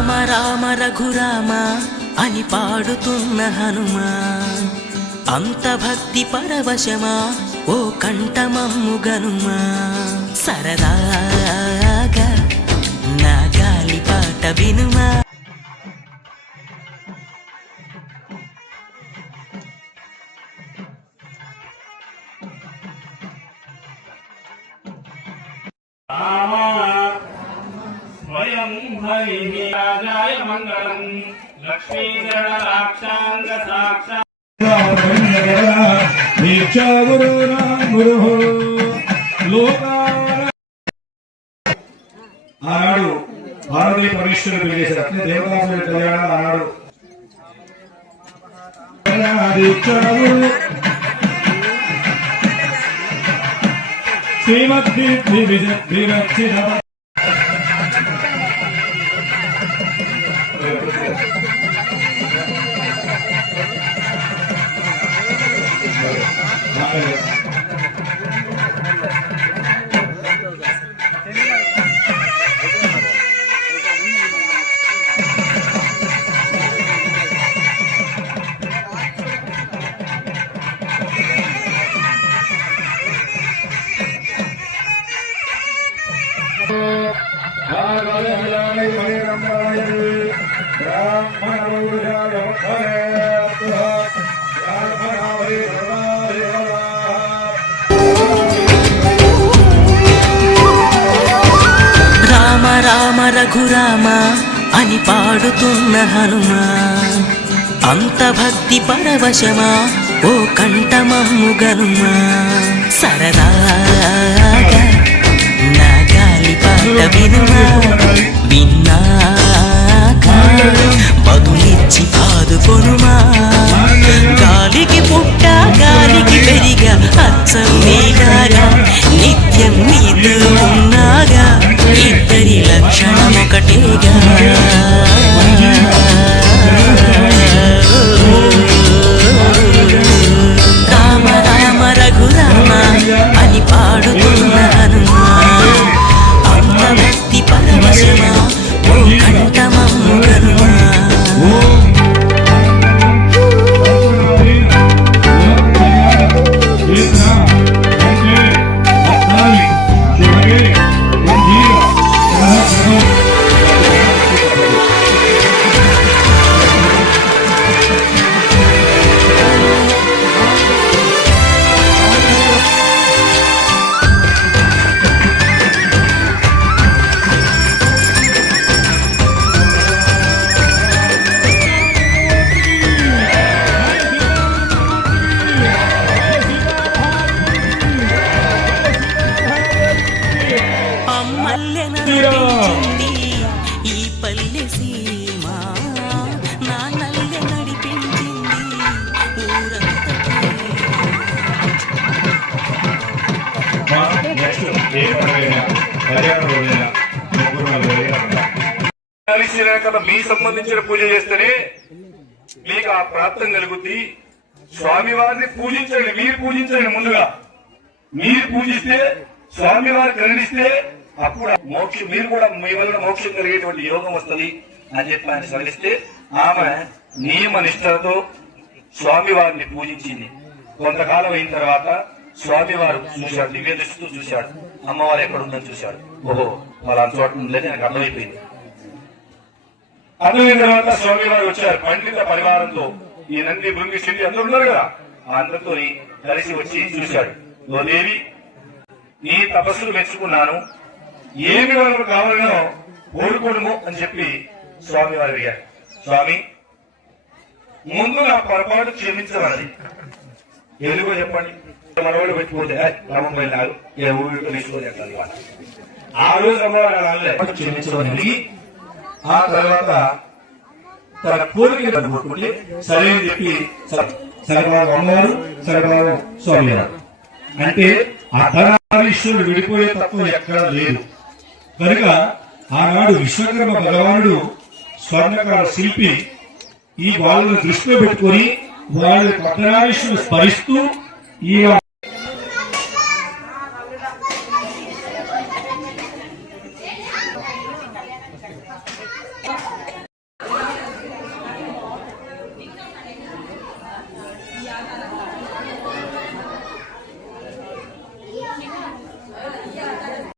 రామ రామ రఘురామ అని పాడుతున్న హనుమా, అంత భక్తి పరవశమా ఓ కంఠమమ్ము గనుమా. సరదాగా నా గాలి పాట వినుమా. స్వయం హరిరాజాయ మంగళం లక్ష్మీధరలాక్షాంగ సాక్షాత్ ఆనాడు పార్వతీ పరమేశ్వరుడు చేశారు. అట్లే దేవదాసుల కళ్యాణం ఆనాడు శ్రీమద్ది రామ రామ రఘురామ అని పాడుతున్న హనుమా, అంత భక్తి పరవశమా ఓ కంఠమమ్ము గనుమా. సరదాగా నా గాలి పాట వినుమా. విన్నాక బదులిచ్చి ఆదుకొనుమా. గాలికి పుట్ట గాలికి పెరిగా అచ్చం నీలాగా నిత్యం నీతో ఉన్నాగా ఇద్దరి లక్షణం ఒకటేగా. రామ రామ రఘురామ అని పాడుతున్న హనుమా, అంత భక్తి పరవశమా ఓ కంఠమమ్ము గనుమా. ఈ పల్లె సీమ నా నల్లె నడిపించింది కదా. మీ సంబంధించిన పూజ చేస్తేనే మీకు ఆ ప్రాప్తం కలుగుద్ది. స్వామివారిని పూజించండి, మీరు పూజించండి. ముందుగా మీరు పూజిస్తే స్వామివారు కరుణిస్తే అప్పుడు మోక్షం, మీరు కూడా మీ వల్ల మోక్షం కలిగేటువంటి యోగం వస్తుంది అని చెప్పి ఆయన స్మరిస్తే ఆమె నియమ నిష్ఠలతో స్వామివారిని పూజించింది. కొంతకాలం అయిన తర్వాత స్వామివారు చూశాడు, దివ్య దృష్టితో చూశాడు, అమ్మవారు ఎక్కడ ఉందని చూశాడు. ఓహో వాళ్ళ చోట ఉందని నాకు అర్థమైపోయింది. అర్థమైన తర్వాత స్వామివారు వచ్చారు పండిత పరివారంతో. ఈ నంది భృంగి స్థితి అందరూ ఉన్నారు కదా, అందరితో కలిసి వచ్చి చూశాడు. ఓ దేవి, నీ తపస్సులు మెచ్చుకున్నాను, ఏమి వరకు కావాలనో కోరుకోను అని చెప్పి స్వామి వారు అడిగారు. స్వామి, ముందు నా పొరపాటు క్షమించమన్నది. ఎందుకో చెప్పండి. మనవాళ్ళు పెట్టిపోతే క్రమం వెళ్ళారు, ఏ ఊళ్ళో తీసుకోలేదు. ఆ రోజు అమ్మవారు క్షమించమని అడిగి ఆ తర్వాత తన కోరిక కొట్టుకుంటే సరే అని చెప్పి సగభాగం అమ్మవారు, సగభాగం స్వామి వారు. అంటే అర్ధనారీశ్వరుడు విడిపోయే తత్వం ఎక్కడా లేదు కనుక ఆనాడు విశ్వకర్మ భగవానుడు స్వర్ణకార శిల్పి ఈ వాళ్ళను దృష్టిలో పెట్టుకుని వాళ్ళ అర్ధనారీశ్వరుడు స్మరిస్తూ ఈ